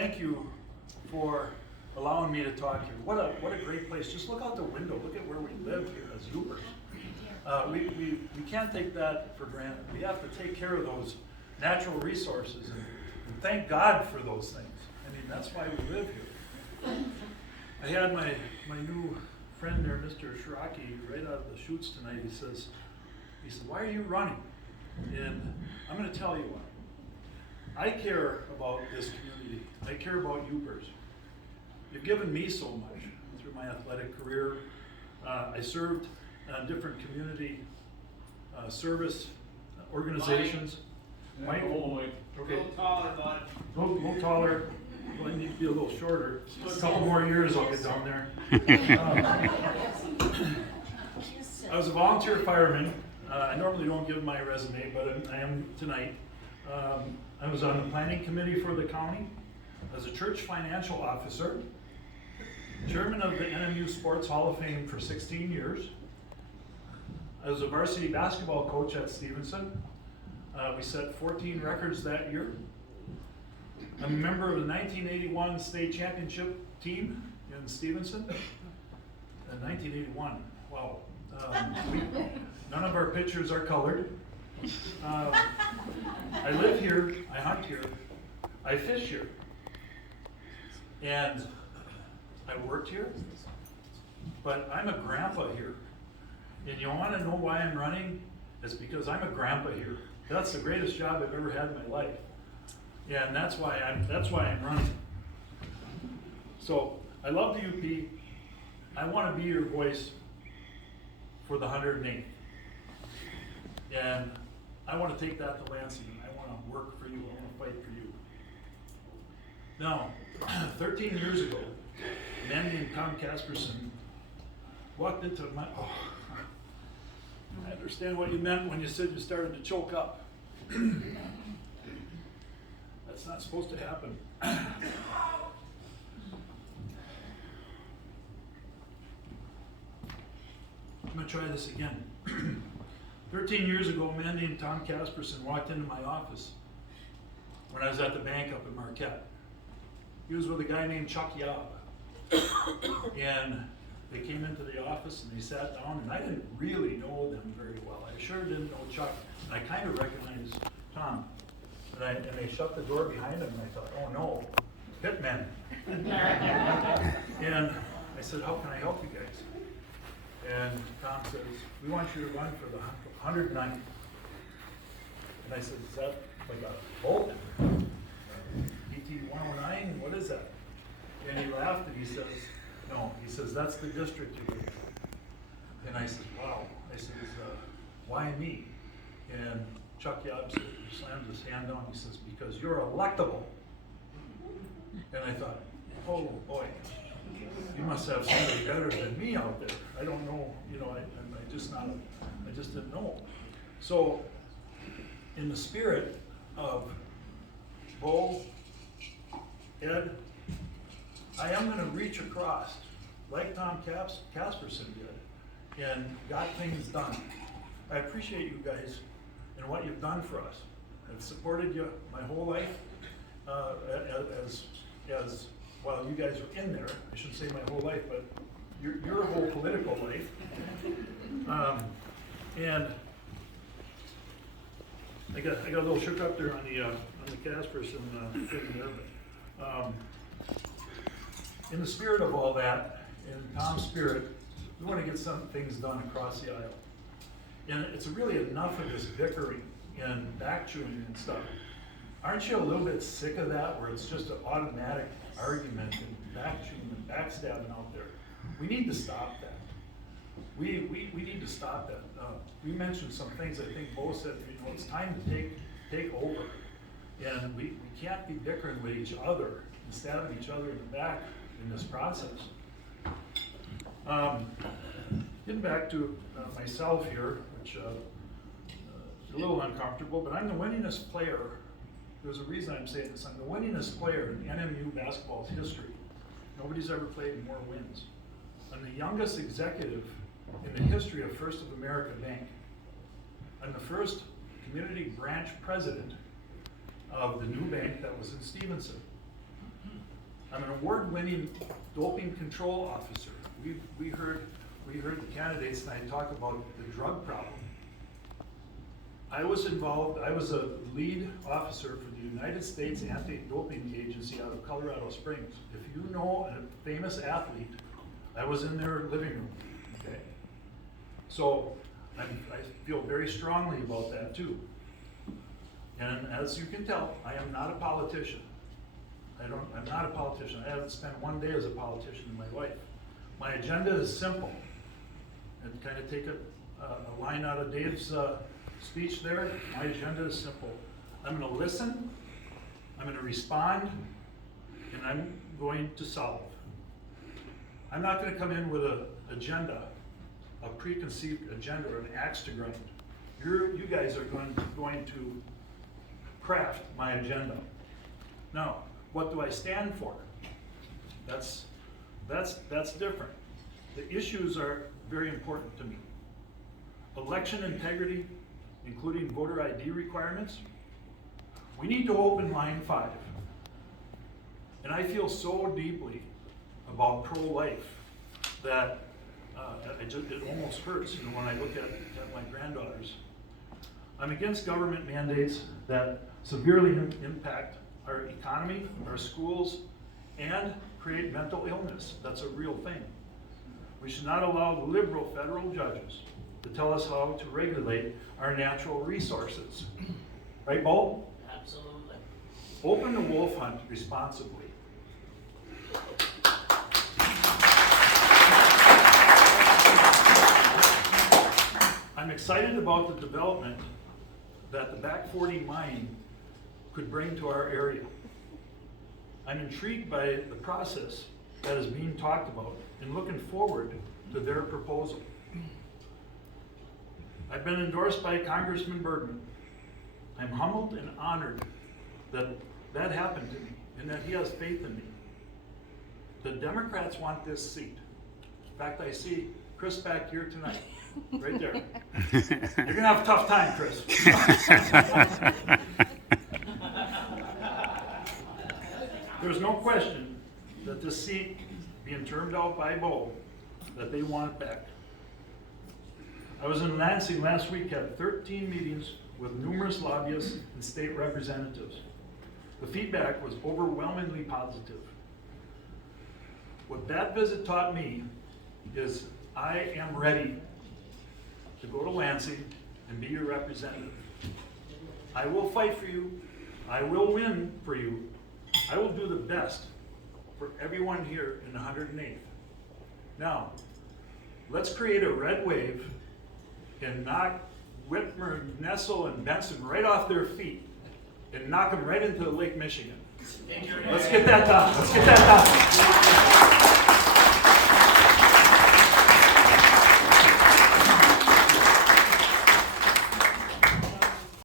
Thank you for allowing me to talk here. What a great place. Just look out the window. Look at where we live here as Yoopers. We can't take that for granted. We have to take care of those natural resources and thank God for those things. I mean, that's why we live here. I had my new friend there, Mr. Shiraki, right out of the chutes tonight. He said, why are you running? And I'm going to tell you why. I care about this community. I care about Yoopers. You've given me so much through my athletic career. I served different community service organizations. Mike? Okay. A little taller, bud. A little taller. Well, I need to be a little shorter. A couple more years I'll get down there. I was a volunteer fireman. I normally don't give my resume, but I am tonight. I was on the planning committee for the county. I was a church financial officer, chairman of the NMU Sports Hall of Fame for 16 years. I was a varsity basketball coach at Stevenson. We set 14 records that year. I'm a member of the 1981 state championship team in Stevenson. 1981, wow. None of our pictures are colored. I live here, I hunt here, I fish here, and I worked here, but I'm a grandpa here. And you want to know why I'm running? It's because I'm a grandpa here. That's the greatest job I've ever had in my life, and that's why I'm running. So I love the UP. I want to be your voice for the 108th, and I want to take that to Lansing. I want to work for you. I want to fight for you. Now, 13 years ago, a man named Tom Casperson walked into my. Oh, I understand what you meant when you said you started to choke up. That's not supposed to happen. I'm going to try this again. 13 years ago, a man named Tom Casperson walked into my office when I was at the bank up in Marquette. He was with a guy named Chuck Yob. And they came into the office and they sat down, and I didn't really know them very well. I sure didn't know Chuck. And I kind of recognized Tom. And they shut the door behind him, and I thought, oh no, hitmen. And I said, how can I help you guys? And Tom says, we want you to run for the 109th. And I said, is that like a vote? PT 109? What is that? And he laughed and he says, no. He says, that's the district you're in. And I said, wow. I said, why me? And Chuck Yob slammed his hand down. He says, because you're electable. And I thought, oh boy. You must have somebody better than me out there. I don't know, I just didn't know. So, in the spirit of Bo, Ed, I am going to reach across, like Tom Casperson did, and got things done. I appreciate you guys and what you've done for us. I've supported you my whole life, as while you guys were in there. I shouldn't say my whole life, but your whole political life. And I got a little shook up there on the Casperson thing there, but in the spirit of all that, in Tom's spirit, we want to get some things done across the aisle. And it's really enough of this bickering and back chewing and stuff. Aren't you a little bit sick of that, where it's just an automatic argument and back chewing and backstabbing out there? We need to stop that. We need to stop that. We mentioned some things. I think Bo said, it's time to take over, and we can't be bickering with each other and stabbing each other in the back in this process. Getting back to myself here, which is a little uncomfortable, but I'm the winningest player. There's a reason I'm saying this. I'm the winningest player in NMU basketball's history. Nobody's ever played more wins. I'm the youngest executive in the history of First of America Bank. I'm the first community branch president of the new bank that was in Stevenson. award-winning doping control officer. We heard the candidates tonight talk about the drug problem. I was involved, I was a lead officer for the United States Anti-Doping Agency out of Colorado Springs. If you know a famous athlete, I was in their living room, okay? So I feel very strongly about that too. And as you can tell, I am not a politician. I'm not a politician. I haven't spent one day as a politician in my life. My agenda is simple. And kind of take a line out of Dave's speech there. My agenda is simple. I'm going to listen, I'm going to respond, and I'm going to solve. I'm not going to come in with an agenda, a preconceived agenda or an axe to grind. You guys are going to craft my agenda. Now, what do I stand for? That's different. The issues are very important to me. Election integrity, including voter ID requirements. We need to open line 5. And I feel so deeply about pro-life that it almost hurts, when I look at my granddaughters. I'm against government mandates that severely impact our economy, our schools, and create mental illness. That's a real thing. We should not allow liberal federal judges to tell us how to regulate our natural resources. Right, Bo? Absolutely. Open the wolf hunt responsibly. I'm excited about the development that the Back 40 mine could bring to our area. I'm intrigued by the process that is being talked about and looking forward to their proposal. I've been endorsed by Congressman Bergman. I'm humbled and honored that that happened to me and that he has faith in me. The Democrats want this seat. In fact, I see Chris back here tonight, right there. You're gonna have a tough time, Chris. There's no question that this seat being termed out by Bo, that they want it back. I was in Lansing last week, had 13 meetings with numerous lobbyists and state representatives. The feedback was overwhelmingly positive. What that visit taught me is I am ready to go to Lansing and be your representative. I will fight for you. I will win for you. I will do the best for everyone here in 108th. Now, let's create a red wave and knock Whitmer, Nessel, and Benson right off their feet and knock them right into Lake Michigan. Let's get that done. Let's get that done.